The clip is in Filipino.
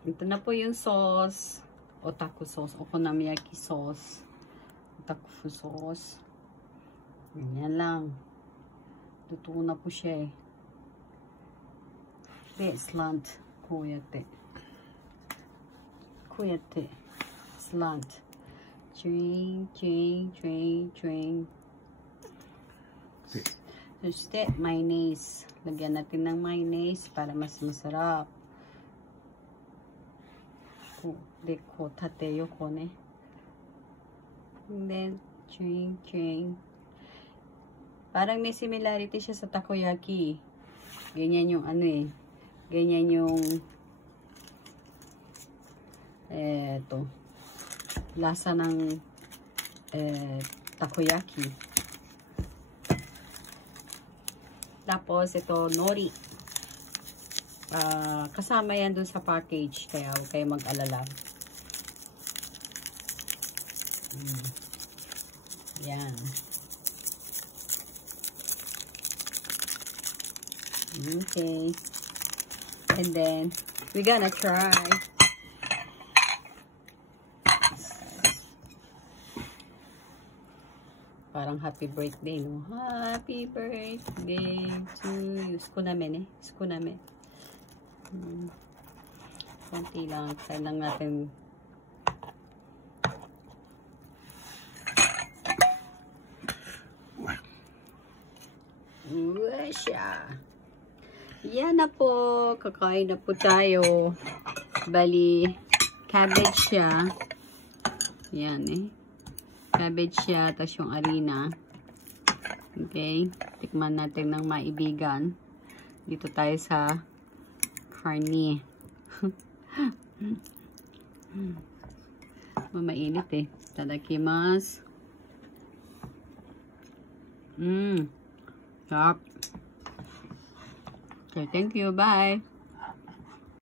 Ito na po yung sauce. Otaku sauce. Okonomiyaki sauce. Otaku sauce. Yan lang. Luto na po siya eh. De, slant. こうやって。こうやって。slant. Drain, drain, drain, drain. そして、マヨネーズ。Lagyan natin ng mayonnaise para mas masarap. で、こう、縦横ね。Then, drain, drain. Parang may similarity siya sa takoyaki. Ganyan yung ano eh. Ganyan yung eto. Lasa ng takoyaki. Tapos ito nori. Kasama yan dun sa package. Kaya huwag kayo mag-alala. Yan. Okay. And then, we're gonna try. Parang happy birthday, no? Happy birthday to you. Tsukuname, ne? Tsukuname. Konti lang. Try lang natin. Uwasya. Yan na po. Kakain na po tayo. Bali, cabbage siya. Yan eh. Cabbage siya. Tapos yung harina. Okay. Tikman natin ng maibigan. Dito tayo sa carne. Mainit eh. Tadakimasu. Sarap. Okay, thank you. Bye.